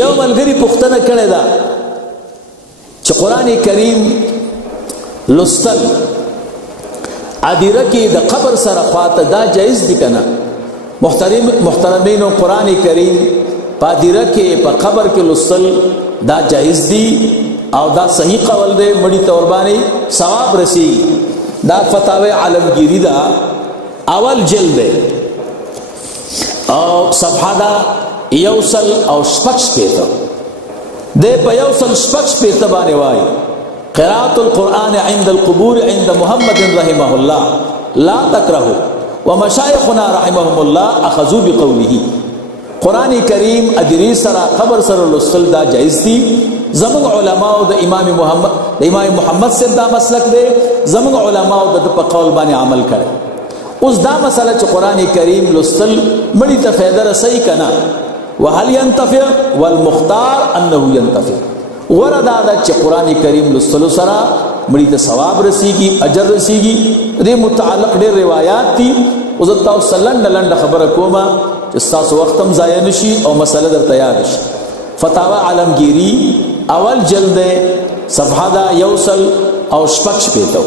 یو ملګری پوښتنه کړې ده چې قرآن کریم لوستل ادیره کې د قبر سره خواته دا جایز دي که نه؟ محترمینو، قرآن کریم په ادیره کې په قبر کې لوستل دا جایز دي او دا صحیح قول دی، مړي ته ورباندې ثواب رسیږي. دا فتاوی عالمگیری دا اول جلد دی او صفحه دا یوسل او شپږ شپېته دی، په یوسل شپږ شپېته باندې وایي قراءة القرآن عند القبور عند محمد رحمه الله لا تکرهو ومشایخنا رحمهم الله اخذوا بقوله. قرآن کریم ادری سره قبر سره لوستل دا جایز دي. زموږ علماء د امام محمد صاحب دا مسلک دی، زموږ علماء د په قول باندې عمل کړي. اوس دا مسله چې قرآن کریم لوستل مړي ته فایده رسوي که نه؟ وهل ينتفع والمختار انه ينتفع. غوره دا ده چې قرآن کریم لوستلو سره مړي ته ثواب رسیږي، اجر رسیږي. دې متعلق ډېر روایات دي. اوس زه تاسو لنډه خبره کومه چې ستاسو وخت هم ضایع نشي او مسله درته یاد شي. فتاوا عالمگیری اول جلد صفحه دا یوسل او شپږ شپېته.